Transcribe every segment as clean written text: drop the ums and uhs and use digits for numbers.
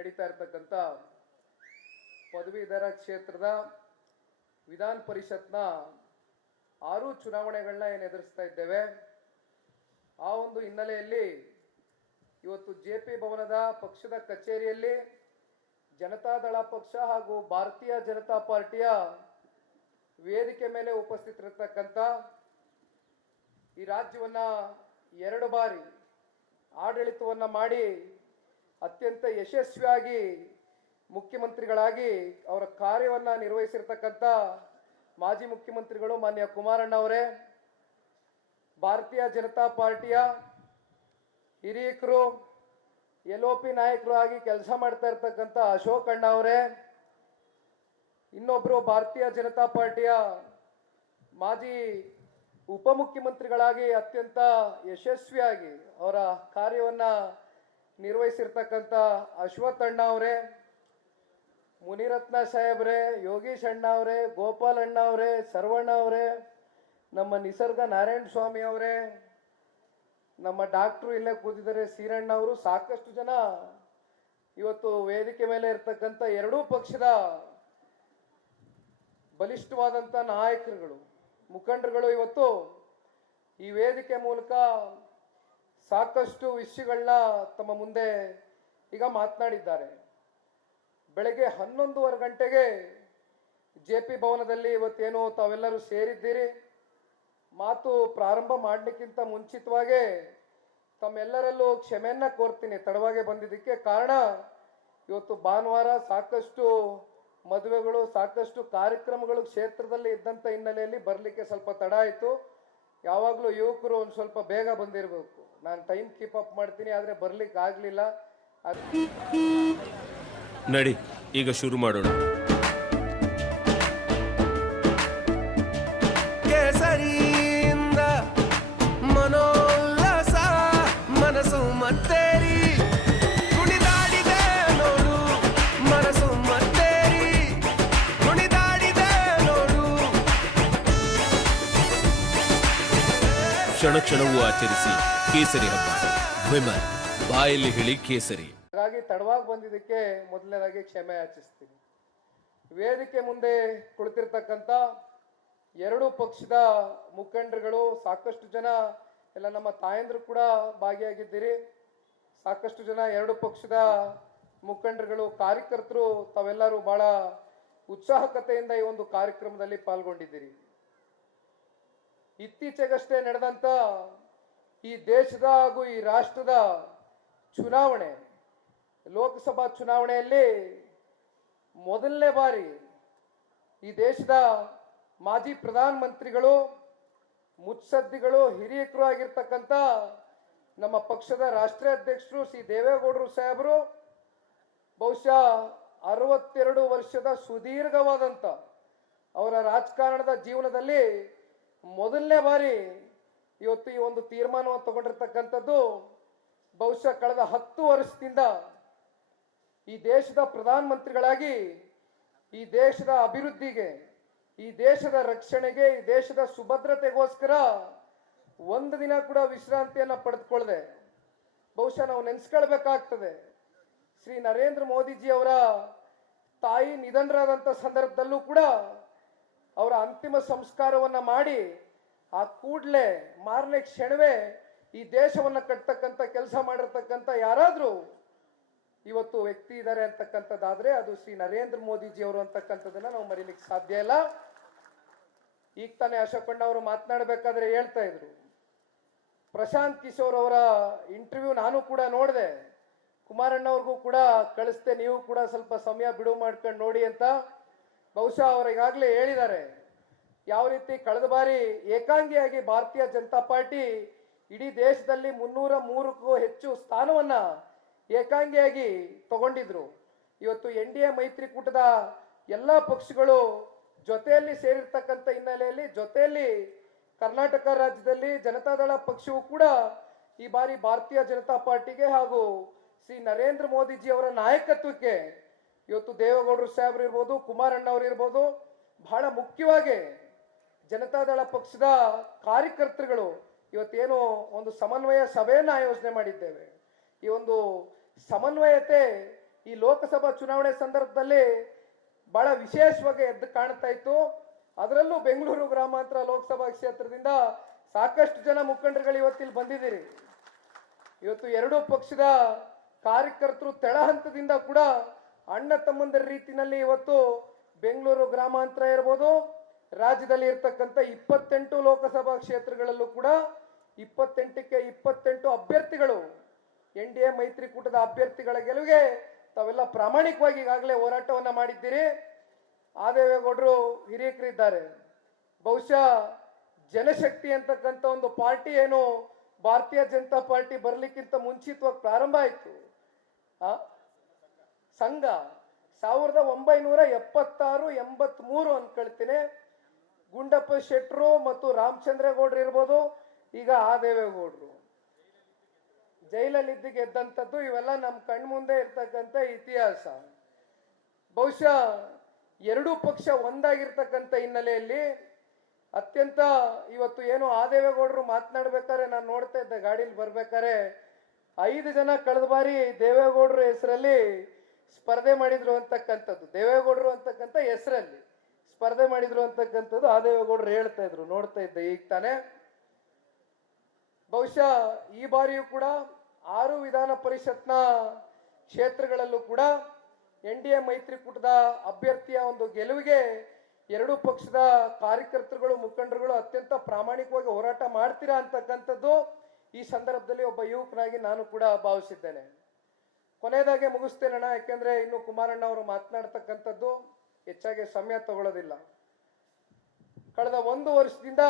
ನಡೀತಾ ಇರತಕ್ಕಂಥ ಪದವೀಧರ ಕ್ಷೇತ್ರದ ವಿಧಾನ ಪರಿಷತ್ನ 6 ಚುನಾವಣೆಗಳನ್ನ ಏನು ಎದುರಿಸ್ತಾ ಇದ್ದೇವೆ. ಆ ಒಂದು ಹಿನ್ನೆಲೆಯಲ್ಲಿ ಇವತ್ತು ಜೆಪಿ ಭವನದ ಪಕ್ಷದ ಕಚೇರಿಯಲ್ಲಿ ಜನತಾದಳ ಪಕ್ಷ ಹಾಗೂ ಭಾರತೀಯ ಜನತಾ ಪಾರ್ಟಿಯ ವೇದಿಕೆ ಮೇಲೆ ಉಪಸ್ಥಿತರಿರತಕ್ಕಂಥ ಈ ರಾಜ್ಯವನ್ನ 2 ಬಾರಿ ಆಡಳಿತವನ್ನ ಮಾಡಿ ಅತ್ಯಂತ ಯಶಸ್ವಿಯಾಗಿ ಮುಖ್ಯಮಂತ್ರಿಗಳಾಗಿ ಅವರ ಕಾರ್ಯವನ್ನ ನಿರ್ವಹಿಸಿರ್ತಕ್ಕಂಥ ಮಾಜಿ ಮುಖ್ಯಮಂತ್ರಿಗಳು ಮಾನ್ಯ ಕುಮಾರಣ್ಣ ಅವರೇ, ಭಾರತೀಯ ಜನತಾ ಪಾರ್ಟಿಯ ಹಿರಿಯಕರು LOP ನಾಯಕರು ಆಗಿ ಕೆಲಸ ಮಾಡ್ತಾ ಇರ್ತಕ್ಕಂಥ ಅಶೋಕ್ ಅಣ್ಣ ಅವರೇ, ಇನ್ನೊಬ್ರು ಭಾರತೀಯ ಜನತಾ ಪಾರ್ಟಿಯ ಮಾಜಿ ಉಪಮುಖ್ಯಮಂತ್ರಿಗಳಾಗಿ ಅತ್ಯಂತ ಯಶಸ್ವಿಯಾಗಿ ಅವರ ಕಾರ್ಯವನ್ನ ನಿರ್ವಹಿಸಿರ್ತಕ್ಕಂಥ ಅಶ್ವಥ್ ಅಣ್ಣ ಅವರೇ, ಮುನಿರತ್ನ ಸಾಹೇಬ್ರೆ, ಯೋಗೀಶ್ ಅಣ್ಣ ಅವರೇ, ಗೋಪಾಲ್ ಅಣ್ಣ ಅವರೇ, ಸರ್ವಣ್ಣ ಅವರೇ, ನಮ್ಮ ನಿಸರ್ಗ ನಾರಾಯಣ ಸ್ವಾಮಿ ಅವರೇ, ನಮ್ಮ ಡಾಕ್ಟ್ರು ಇಲ್ಲೇ ಕೂತಿದ್ದಾರೆ ಸೀರಣ್ಣ ಅವರು, ಸಾಕಷ್ಟು ಜನ ಇವತ್ತು ವೇದಿಕೆ ಮೇಲೆ ಇರ್ತಕ್ಕಂಥ 2 ಪಕ್ಷದ ಬಲಿಷ್ಠವಾದಂಥ ನಾಯಕರುಗಳು ಮುಖಂಡರುಗಳು ಇವತ್ತು ಈ ವೇದಿಕೆ ಮೂಲಕ ಸಾಕಷ್ಟು ವಿಷಯಗಳನ್ನ ತಮ್ಮ ಮುಂದೆ ಈಗ ಮಾತನಾಡಿದ್ದಾರೆ. ಬೆಳಗ್ಗೆ 11:30 ಗಂಟೆಗೆ ಜೆಪಿ ಭವನದಲ್ಲಿ ಇವತ್ತೇನು ತಾವೆಲ್ಲರೂ ಸೇರಿದ್ದೀರಿ. ಮಾತು ಪ್ರಾರಂಭ ಮಾಡಲಿಕ್ಕಿಂತ ಮುಂಚಿತವಾಗಿ ತಮ್ಮೆಲ್ಲರಲ್ಲೂ ಕ್ಷಮೆಯನ್ನ ಕೋರ್ತೀನಿ ತಡವಾಗಿ ಬಂದಿದ್ದಕ್ಕೆ. ಕಾರಣ ಇವತ್ತು ಭಾನುವಾರ ಸಾಕಷ್ಟು ಮದುವೆಗಳು ಸಾಕಷ್ಟು ಕಾರ್ಯಕ್ರಮಗಳು ಕ್ಷೇತ್ರದಲ್ಲಿ ಇದ್ದಂಥ ಹಿನ್ನೆಲೆಯಲ್ಲಿ ಬರಲಿಕ್ಕೆ ಸ್ವಲ್ಪ ತಡ ಆಯಿತು. ಯಾವಾಗಲೂ ಯುವಕರು ಒಂದು ಸ್ವಲ್ಪ ಬೇಗ ಬಂದಿರಬೇಕು. ನಾನು ಟೈಮ್ ಕೀಪ್ ಅಪ್ ಮಾಡ್ತೀನಿ, ಆದರೆ ಬರ್ಲಿಕ್ಕೆ ಆಗಲಿಲ್ಲ. ನಡಿ ಈಗ ಶುರು ಮಾಡೋಣ. ಕೇಸರಿಯಿಂದ ಮನೋಲ್ಲಾಸ ಮನಸ್ಸು ಮತ್ತೇರಿ ಕುಣಿದಾಡಿದೆ ನೋಡು, ಮನಸ್ಸು ಮತ್ತೇರಿ ಕುಣಿದಾಡಿದೆ ನೋಡು. ಕ್ಷಣ ಕ್ಷಣವೂ ಆಚರಿಸಿ ಕೇಸರಿ ಹಬ್ಬ. ವಿಮಲ್ ಬಾಯಲ್ಲಿ ಹೇಳಿ ಕೇಸರಿ. ಹಾಗಾಗಿ ತಡವಾಗಿ ಬಂದಿದ್ದಕ್ಕೆ ಮೊದಲನೇದಾಗಿ ಕ್ಷಮೆ ಯಾಚಿಸ್ತೀನಿ. ವೇದಿಕೆ ಮುಂದೆ ಕುಳಿತಿರ್ತಕ್ಕಂಥ 2 ಪಕ್ಷದ ಮುಖಂಡರುಗಳು, ಸಾಕಷ್ಟು ಜನ ಎಲ್ಲ ನಮ್ಮ ತಾಯಂದ್ರು ಕೂಡ ಭಾಗಿಯಾಗಿದ್ದೀರಿ. ಸಾಕಷ್ಟು ಜನ 2 ಪಕ್ಷದ ಮುಖಂಡರುಗಳು, ಕಾರ್ಯಕರ್ತರು ತಾವೆಲ್ಲರೂ ಬಹಳ ಉತ್ಸಾಹಕತೆಯಿಂದ ಈ ಒಂದು ಕಾರ್ಯಕ್ರಮದಲ್ಲಿ ಪಾಲ್ಗೊಂಡಿದ್ದೀರಿ. ಇತ್ತೀಚೆಗಷ್ಟೇ ನಡೆದಂತ ಈ ದೇಶದ ಹಾಗೂ ಈ ರಾಷ್ಟ್ರದ ಚುನಾವಣೆ, ಲೋಕಸಭಾ ಚುನಾವಣೆಯಲ್ಲಿ ಮೊದಲನೇ ಬಾರಿ ಈ ದೇಶದ ಮಾಜಿ ಪ್ರಧಾನಮಂತ್ರಿಗಳು, ಮುತ್ಸದ್ದಿಗಳು, ಹಿರಿಯಕರು ಆಗಿರ್ತಕ್ಕಂಥ ನಮ್ಮ ಪಕ್ಷದ ರಾಷ್ಟ್ರೀಯ ಅಧ್ಯಕ್ಷರು ಶ್ರೀ ದೇವೇಗೌಡರು ಸಾಹೇಬರು ಬಹುಶಃ 62 ವರ್ಷದ ಸುದೀರ್ಘವಾದಂಥ ಅವರ ರಾಜಕಾರಣದ ಜೀವನದಲ್ಲಿ ಮೊದಲನೇ ಬಾರಿ ಇವತ್ತು ಈ ಒಂದು ತೀರ್ಮಾನವನ್ನು ತಗೊಂಡಿರ್ತಕ್ಕಂಥದ್ದು. ಬಹುಶಃ ಕಳೆದ 10 ವರ್ಷದಿಂದ ಈ ದೇಶದ ಪ್ರಧಾನಮಂತ್ರಿಗಳಾಗಿ ಈ ದೇಶದ ಅಭಿವೃದ್ಧಿಗೆ, ಈ ದೇಶದ ರಕ್ಷಣೆಗೆ, ಈ ದೇಶದ ಸುಭದ್ರತೆಗೋಸ್ಕರ ಒಂದು ದಿನ ಕೂಡ ವಿಶ್ರಾಂತಿಯನ್ನ ಪಡೆದುಕೊಳ್ಳದೆ ಬಹುಶಃ ನಾವು ನೆನೆಸ್ಕೊಳ್ಬೇಕಾಗ್ತದೆ. ಶ್ರೀ ನರೇಂದ್ರ ಮೋದಿಜಿ ಅವರ ತಾಯಿ ನಿಧನರಾದಂಥ ಸಂದರ್ಭದಲ್ಲೂ ಕೂಡ ಅವರ ಅಂತಿಮ ಸಂಸ್ಕಾರವನ್ನ ಮಾಡಿ ಆ ಕೂಡಲೇ ಮಾರನೇ ಕ್ಷಣವೇ ಈ ದೇಶವನ್ನ ಕಟ್ಟತಕ್ಕಂಥ ಕೆಲಸ ಮಾಡಿರ್ತಕ್ಕಂಥ ಯಾರಾದ್ರೂ ಇವತ್ತು ವ್ಯಕ್ತಿ ಇದ್ದಾರೆ ಅಂತಕ್ಕಂಥದ್ದಾದ್ರೆ ಅದು ಶ್ರೀ ನರೇಂದ್ರ ಮೋದಿಜಿ ಅವರು ಅಂತಕ್ಕಂಥದ್ದನ್ನ ನಾವು ಮರೀಲಿಕ್ಕೆ ಸಾಧ್ಯ ಇಲ್ಲ. ಈಗ ತಾನೇ ಅಶೋಕಣ್ಣ ಅವರು ಮಾತನಾಡಬೇಕಾದ್ರೆ ಹೇಳ್ತಾ ಇದ್ರು, ಪ್ರಶಾಂತ್ ಕಿಶೋರ್ ಅವರ ಇಂಟರ್ವ್ಯೂ ನಾನು ಕೂಡ ನೋಡಿದೆ, ಕುಮಾರಣ್ಣ ಅವ್ರಿಗೂ ಕೂಡ ಕಳಿಸ್ತೆ, ನೀವು ಕೂಡ ಸ್ವಲ್ಪ ಸಮಯ ಬಿಡುವು ಮಾಡ್ಕೊಂಡು ನೋಡಿ ಅಂತ. ಬಹುಶಃ ಅವರು ಈಗಾಗಲೇ ಹೇಳಿದ್ದಾರೆ ಯಾವ ರೀತಿ ಕಳೆದ ಬಾರಿ ಏಕಾಂಗಿಯಾಗಿ ಭಾರತೀಯ ಜನತಾ ಪಾರ್ಟಿ ಇಡೀ ದೇಶದಲ್ಲಿ 303ಕ್ಕೂ ಹೆಚ್ಚು ಸ್ಥಾನವನ್ನ ಏಕಾಂಗಿಯಾಗಿ ತಗೊಂಡಿದ್ರು. ಇವತ್ತು NDA ಮೈತ್ರಿಕೂಟದ ಎಲ್ಲ ಪಕ್ಷಗಳು ಜೊತೆಯಲ್ಲಿ ಸೇರಿರ್ತಕ್ಕಂಥ ಹಿನ್ನೆಲೆಯಲ್ಲಿ ಜೊತೆಯಲ್ಲಿ ಕರ್ನಾಟಕ ರಾಜ್ಯದಲ್ಲಿ ಜನತಾದಳ ಪಕ್ಷವು ಕೂಡ ಈ ಬಾರಿ ಭಾರತೀಯ ಜನತಾ ಪಾರ್ಟಿಗೆ ಹಾಗೂ ಶ್ರೀ ನರೇಂದ್ರ ಮೋದಿಜಿ ಅವರ ನಾಯಕತ್ವಕ್ಕೆ ಇವತ್ತು ದೇವೇಗೌಡರು ಸಾಹೇಬ್ರು ಇರ್ಬೋದು, ಕುಮಾರಣ್ಣ ಅವರು ಇರ್ಬೋದು, ಬಹಳ ಮುಖ್ಯವಾಗಿ ಜನತಾದಳ ಪಕ್ಷದ ಕಾರ್ಯಕರ್ತರುಗಳು ಇವತ್ತೇನು ಒಂದು ಸಮನ್ವಯ ಸಭೆಯನ್ನು ಆಯೋಜನೆ ಮಾಡಿದ್ದೇವೆ. ಈ ಒಂದು ಸಮನ್ವಯತೆ ಈ ಲೋಕಸಭಾ ಚುನಾವಣೆ ಸಂದರ್ಭದಲ್ಲಿ ಬಹಳ ವಿಶೇಷವಾಗಿ ಎದ್ದು ಕಾಣ್ತಾ ಇತ್ತು. ಅದರಲ್ಲೂ ಬೆಂಗಳೂರು ಗ್ರಾಮಾಂತರ ಲೋಕಸಭಾ ಕ್ಷೇತ್ರದಿಂದ ಸಾಕಷ್ಟು ಜನ ಮುಖಂಡರುಗಳು ಇವತ್ತಿಲ್ಲಿ ಬಂದಿದ್ದೀರಿ. ಇವತ್ತು ಎರಡೂ ಪಕ್ಷದ ಕಾರ್ಯಕರ್ತರು ತೆಳ ಹಂತದಿಂದ ಕೂಡ ಅಣ್ಣ ತಮ್ಮಂದರ ರೀತಿಯಲ್ಲಿ ಇವತ್ತು ಬೆಂಗಳೂರು ಗ್ರಾಮಾಂತರ ಇರ್ಬೋದು, ರಾಜ್ಯದಲ್ಲಿ ಇರ್ತಕ್ಕಂಥ 28 ಲೋಕಸಭಾ ಕ್ಷೇತ್ರಗಳಲ್ಲೂ ಕೂಡ 28ಕ್ಕೆ 28 ಅಭ್ಯರ್ಥಿಗಳು NDA ಮೈತ್ರಿಕೂಟದ ಅಭ್ಯರ್ಥಿಗಳ ಗೆಲುವಿಗೆ ತಾವೆಲ್ಲ ಪ್ರಾಮಾಣಿಕವಾಗಿ ಈಗಾಗಲೇ ಹೋರಾಟವನ್ನ ಮಾಡಿದ್ದೀರಿ. ಆದೇವೇಗೌಡರು ಹಿರಿಯಕರಿದ್ದಾರೆ. ಬಹುಶಃ ಜನಶಕ್ತಿ ಅಂತಕ್ಕಂಥ ಒಂದು ಪಾರ್ಟಿ ಏನು ಭಾರತೀಯ ಜನತಾ ಪಾರ್ಟಿ ಬರ್ಲಿಕ್ಕಿಂತ ಮುಂಚಿತವಾಗಿ ಪ್ರಾರಂಭ ಆಯಿತು. ಸಂಘ 1976-83 ಅನ್ಕೊಳ್ತೀನಿ. ಗುಂಡಪ್ಪ ಶೆಟ್ರು ಮತ್ತು ರಾಮಚಂದ್ರೇಗೌಡರು ಇರ್ಬೋದು, ಈಗ ಆದೇವೇಗೌಡರು ಜೈಲಲ್ಲಿ ಗೆದ್ದಂಥದ್ದು, ಇವೆಲ್ಲ ನಮ್ಮ ಕಣ್ಮುಂದೆ ಇರ್ತಕ್ಕಂಥ ಇತಿಹಾಸ. ಬಹುಶಃ ಎರಡೂ ಪಕ್ಷ ಒಂದಾಗಿರ್ತಕ್ಕಂಥ ಹಿನ್ನೆಲೆಯಲ್ಲಿ ಅತ್ಯಂತ ಇವತ್ತು ಏನು ಆದೇವೇಗೌಡರು ಮಾತನಾಡ್ಬೇಕಾದ್ರೆ ನಾನು ನೋಡ್ತಾ ಇದ್ದೆ ಗಾಡಿಲಿ ಬರ್ಬೇಕಾದ್ರೆ 5 ಜನ ಕಳೆದ ಬಾರಿ ದೇವೇಗೌಡರ ಹೆಸರಲ್ಲಿ ಸ್ಪರ್ಧೆ ಮಾಡಿದ್ರು ಅಂತಕ್ಕಂಥದ್ದು, ದೇವೇಗೌಡರು ಅಂತಕ್ಕಂಥ ಹೆಸರಲ್ಲಿ ಸ್ಪರ್ಧೆ ಮಾಡಿದ್ರು ಅಂತಕ್ಕಂಥದ್ದು ಆದೇವೇಗೌಡರು ಹೇಳ್ತಾ ಇದ್ರು, ನೋಡ್ತಾ ಇದ್ದೆ ಈಗ ತಾನೆ. ಬಹುಶಃ ಈ ಬಾರಿಯೂ ಕೂಡ 6 ವಿಧಾನ ಪರಿಷತ್ನ ಕ್ಷೇತ್ರಗಳಲ್ಲೂ ಕೂಡ NDA ಮೈತ್ರಿಕೂಟದ ಅಭ್ಯರ್ಥಿಯ ಒಂದು ಗೆಲುವಿಗೆ ಎರಡೂ ಪಕ್ಷದ ಕಾರ್ಯಕರ್ತರುಗಳು ಮುಖಂಡರುಗಳು ಅತ್ಯಂತ ಪ್ರಾಮಾಣಿಕವಾಗಿ ಹೋರಾಟ ಮಾಡ್ತೀರಾ ಅಂತಕ್ಕಂಥದ್ದು ಈ ಸಂದರ್ಭದಲ್ಲಿ ಒಬ್ಬ ಯುವಕನಾಗಿ ನಾನು ಕೂಡ ಭಾವಿಸಿದ್ದೇನೆ. ಕೊನೆಯದಾಗೆ ಮುಗಿಸ್ತೇನಣ್ಣ, ಯಾಕೆಂದ್ರೆ ಇನ್ನು ಕುಮಾರಣ್ಣ ಅವರು ಮಾತನಾಡ್ತಕ್ಕಂಥದ್ದು ಹೆಚ್ಚಾಗಿ ಸಮಯ ತಗೊಳ್ಳೋದಿಲ್ಲ. ಕಳೆದ 1 ವರ್ಷದಿಂದ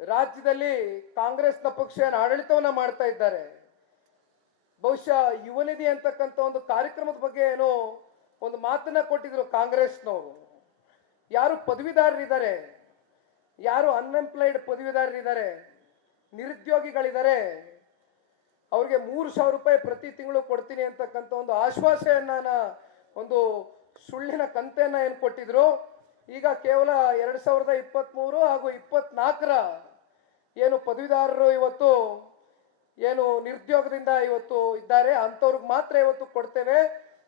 ರಾಜ್ಯದಲ್ಲಿ ಕಾಂಗ್ರೆಸ್ನ ಪಕ್ಷ ಆಡಳಿತವನ್ನ ಮಾಡ್ತಾ ಇದ್ದಾರೆ. ಬಹುಶಃ ಯುವ ನಿಧಿ ಅಂತಕ್ಕಂಥ ಒಂದು ಕಾರ್ಯಕ್ರಮದ ಬಗ್ಗೆ ಏನೋ ಒಂದು ಮಾತನ್ನ ಕೊಟ್ಟಿದ್ರು ಕಾಂಗ್ರೆಸ್ನವರು. ಯಾರು ಪದವೀಧರರಿದ್ದಾರೆ, ಯಾರು ಅನ್ಎಂಪ್ಲಾಯ್ಡ್ ಪದವೀಧರರಿದ್ದಾರೆ, ನಿರುದ್ಯೋಗಿಗಳಿದ್ದಾರೆ, ಅವ್ರಿಗೆ 3,000 ರೂಪಾಯಿ ಪ್ರತಿ ತಿಂಗಳು ಕೊಡ್ತೀನಿ ಅಂತಕ್ಕಂಥ ಒಂದು ಆಶ್ವಾಸನೆಯನ್ನ, ಒಂದು ಸುಳ್ಳಿನ ಕಂತೆಯನ್ನ ಏನು ಕೊಟ್ಟಿದ್ರು. ಈಗ ಕೇವಲ 2023 ಹಾಗೂ 24ರ ಏನು ಪದವೀಧರರು ಇವತ್ತು ಏನು ನಿರುದ್ಯೋಗದಿಂದ ಇವತ್ತು ಇದ್ದಾರೆ ಅಂಥವ್ರಿಗೆ ಮಾತ್ರ ಇವತ್ತು ಕೊಡ್ತೇವೆ,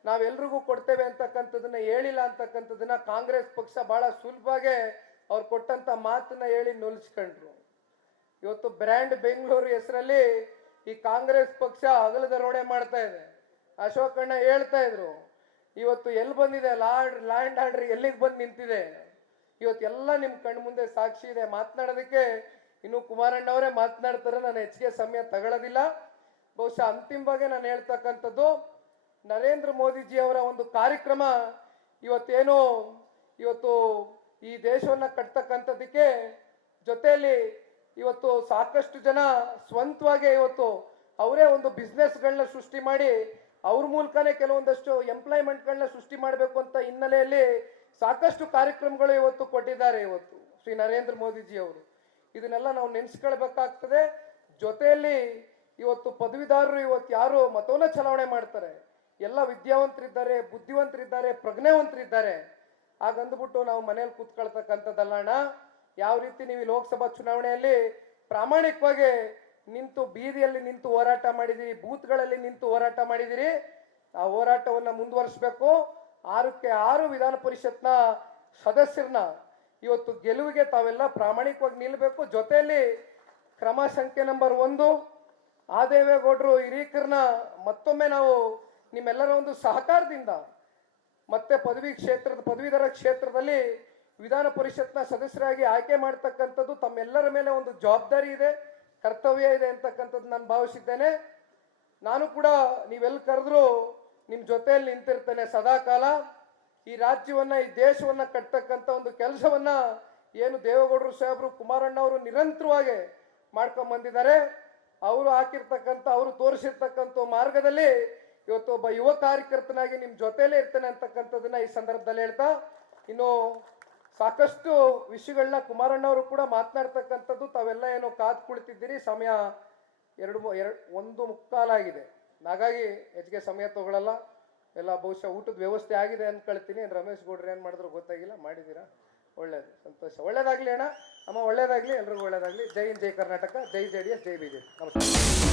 ನಾವೆಲ್ರಿಗೂ ಕೊಡ್ತೇವೆ ಅಂತಕ್ಕಂಥದನ್ನ ಹೇಳಿಲ್ಲ ಅಂತಕ್ಕಂಥದನ್ನ ಕಾಂಗ್ರೆಸ್ ಪಕ್ಷ ಬಹಳ ಸುಲಭವಾಗಿ ಅವ್ರು ಕೊಟ್ಟಂತ ಮಾತನ್ನ ಹೇಳಿ ನುಲ್ಸ್ಕೊಂಡ್ರು. ಇವತ್ತು ಬ್ರ್ಯಾಂಡ್ ಬೆಂಗಳೂರು ಹೆಸರಲ್ಲಿ ಈ ಕಾಂಗ್ರೆಸ್ ಪಕ್ಷ ಅಗಲದ ರೋಡೆ ಮಾಡ್ತಾ ಇದೆ. ಅಶೋಕಣ್ಣ ಹೇಳ್ತಾ ಇದ್ರು, ಇವತ್ತು ಎಲ್ಲಿ ಬಂದಿದೆ ಲ್ಯಾಂಡ್ ಆರ್ಡರ್ ಎಲ್ಲಿಗೆ ಬಂದು ನಿಂತಿದೆ, ಇವತ್ತು ಎಲ್ಲ ನಿಮ್ ಕಣ್ ಮುಂದೆ ಸಾಕ್ಷಿ ಇದೆ. ಮಾತನಾಡೋದಕ್ಕೆ ಇನ್ನು ಕುಮಾರಣ್ಣ ಅವರೇ ಮಾತನಾಡ್ತಾರೆ, ನಾನು ಹೆಚ್ಚಿಗೆ ಸಮಯ ತಗೊಳ್ಳೋದಿಲ್ಲ. ಬಹುಶಃ ಅಂತಿಮವಾಗಿ ನಾನು ಹೇಳ್ತಕ್ಕಂಥದ್ದು, ನರೇಂದ್ರ ಮೋದಿಜಿ ಅವರ ಒಂದು ಕಾರ್ಯಕ್ರಮ ಇವತ್ತೇನು ಇವತ್ತು ಈ ದೇಶವನ್ನ ಕಟ್ತಕ್ಕಂಥದ್ದಕ್ಕೆ ಜೊತೆಯಲ್ಲಿ ಇವತ್ತು ಸಾಕಷ್ಟು ಜನ ಸ್ವಂತವಾಗಿ ಇವತ್ತು ಅವರೇ ಒಂದು ಬಿಸ್ನೆಸ್ಗಳನ್ನ ಸೃಷ್ಟಿ ಮಾಡಿ ಅವ್ರ ಮೂಲಕನೇ ಕೆಲವೊಂದಷ್ಟು ಎಂಪ್ಲಾಯ್ಮೆಂಟ್ಗಳನ್ನ ಸೃಷ್ಟಿ ಮಾಡಬೇಕು ಅಂತ ಹಿನ್ನೆಲೆಯಲ್ಲಿ ಸಾಕಷ್ಟು ಕಾರ್ಯಕ್ರಮಗಳು ಇವತ್ತು ಕೊಟ್ಟಿದ್ದಾರೆ ಇವತ್ತು ಶ್ರೀ ನರೇಂದ್ರ ಮೋದಿಜಿ ಅವರು. ಇದನ್ನೆಲ್ಲ ನಾವು ನೆನೆಸ್ಕೊಳ್ಬೇಕಾಗ್ತದೆ. ಜೊತೆಯಲ್ಲಿ ಇವತ್ತು ಪದವೀಧರರು ಇವತ್ತು ಯಾರು ಮತವನ್ನ ಚಲಾವಣೆ ಮಾಡ್ತಾರೆ, ಎಲ್ಲ ವಿದ್ಯಾವಂತರಿದ್ದಾರೆ, ಬುದ್ಧಿವಂತರಿದ್ದಾರೆ, ಪ್ರಜ್ಞಾವಂತರಿದ್ದಾರೆ. ಹಾಗಂದ್ಬಿಟ್ಟು ನಾವು ಮನೇಲಿ ಕೂತ್ಕೊಳ್ತಕ್ಕಂಥದ್ದಲ್ಲ ಅಣ್ಣ. ಯಾವ ರೀತಿ ನೀವು ಲೋಕಸಭಾ ಚುನಾವಣೆಯಲ್ಲಿ ಪ್ರಾಮಾಣಿಕವಾಗಿ ನಿಂತು ಬೀದಿಯಲ್ಲಿ ನಿಂತು ಹೋರಾಟ ಮಾಡಿದಿರಿ, ಬೂತ್ಗಳಲ್ಲಿ ನಿಂತು ಹೋರಾಟ ಮಾಡಿದಿರಿ, ಆ ಹೋರಾಟವನ್ನ ಮುಂದುವರಿಸಬೇಕು. 6ಕ್ಕೆ 6 ವಿಧಾನ ಪರಿಷತ್ನ ಸದಸ್ಯರನ್ನ ಇವತ್ತು ಗೆಲುವಿಗೆ ತಾವೆಲ್ಲ ಪ್ರಾಮಾಣಿಕವಾಗಿ ನಿಲ್ಲಬೇಕು. ಜೊತೆಯಲ್ಲಿ ಕ್ರಮ ಸಂಖ್ಯೆ ನಂಬರ್ 1 ಆದೇವೇಗೌಡರು ಹಿರೀಕರನ್ನ ಮತ್ತೊಮ್ಮೆ ನಾವು ನಿಮ್ಮೆಲ್ಲರ ಒಂದು ಸಹಕಾರದಿಂದ ಮತ್ತೆ ಪದವೀಧರ ಕ್ಷೇತ್ರದಲ್ಲಿ ವಿಧಾನ ಪರಿಷತ್ನ ಸದಸ್ಯರಾಗಿ ಆಯ್ಕೆ ಮಾಡ್ತಕ್ಕಂಥದ್ದು ತಮ್ಮೆಲ್ಲರ ಮೇಲೆ ಒಂದು ಜವಾಬ್ದಾರಿ ಇದೆ, ಕರ್ತವ್ಯ ಇದೆ ಅಂತಕ್ಕಂಥದ್ದು ನಾನು ಭಾವಿಸಿದ್ದೇನೆ. ನಾನು ಕೂಡ ನೀವೆಲ್ಲಿ ಕರೆದ್ರು ನಿಮ್ಮ ಜೊತೆಯಲ್ಲಿ ನಿಂತಿರ್ತೇನೆ ಸದಾಕಾಲ. ಈ ರಾಜ್ಯವನ್ನ ಈ ದೇಶವನ್ನ ಕಟ್ತಕ್ಕಂಥ ಒಂದು ಕೆಲಸವನ್ನ ಏನು ದೇವೇಗೌಡರು ಸಾಹೇಬರು ಕುಮಾರಣ್ಣ ಅವರು ನಿರಂತರವಾಗಿ ಮಾಡ್ಕೊಂಡ್ ಬಂದಿದ್ದಾರೆ. ಅವರು ಹಾಕಿರ್ತಕ್ಕಂಥ ಅವರು ತೋರಿಸಿರ್ತಕ್ಕಂಥ ಮಾರ್ಗದಲ್ಲಿ ಇವತ್ತು ಒಬ್ಬ ಯುವ ಕಾರ್ಯಕರ್ತನಾಗಿ ನಿಮ್ಮ ಜೊತೆಯಲ್ಲೇ ಇರ್ತೇನೆ ಅಂತಕ್ಕಂಥದ್ದನ್ನ ಈ ಸಂದರ್ಭದಲ್ಲಿ ಹೇಳ್ತಾ, ಇನ್ನು ಸಾಕಷ್ಟು ವಿಷಯಗಳನ್ನ ಕುಮಾರಣ್ಣ ಅವರು ಕೂಡ ಮಾತನಾಡ್ತಕ್ಕಂಥದ್ದು ತಾವೆಲ್ಲ ಏನೋ ಕಾದು ಕುಳಿತಿದ್ದೀರಿ. ಸಮಯ 1:15 ಆಗಿದೆ, ಹಾಗಾಗಿ ಹೆಚ್ಚಿಗೆ ಸಮಯ ತಗೊಳ್ಳಲ್ಲ. ಎಲ್ಲ ಬಹುಶಃ ಊಟದ ವ್ಯವಸ್ಥೆ ಆಗಿದೆ ಅನ್ಕೊಳ್ತೀನಿ. ರಮೇಶ್ ಗೌಡ್ರು ಏನ್ ಮಾಡಿದ್ರು ಗೊತ್ತಾಗಿಲ್ಲ, ಮಾಡಿದ್ದೀರಾ, ಒಳ್ಳೇದು, ಸಂತೋಷ. ಒಳ್ಳೇದಾಗ್ಲಿ ಅಣ್ಣ, ಅಮ್ಮ, ಒಳ್ಳೇದಾಗ್ಲಿ, ಎಲ್ರಿಗೂ ಒಳ್ಳೇದಾಗ್ಲಿ. ಜೈ ಹಿಂದ್, ಜೈ ಕರ್ನಾಟಕ, ಜೈ JDS, ಜೈ BJP. ನಮಸ್ಕಾರ.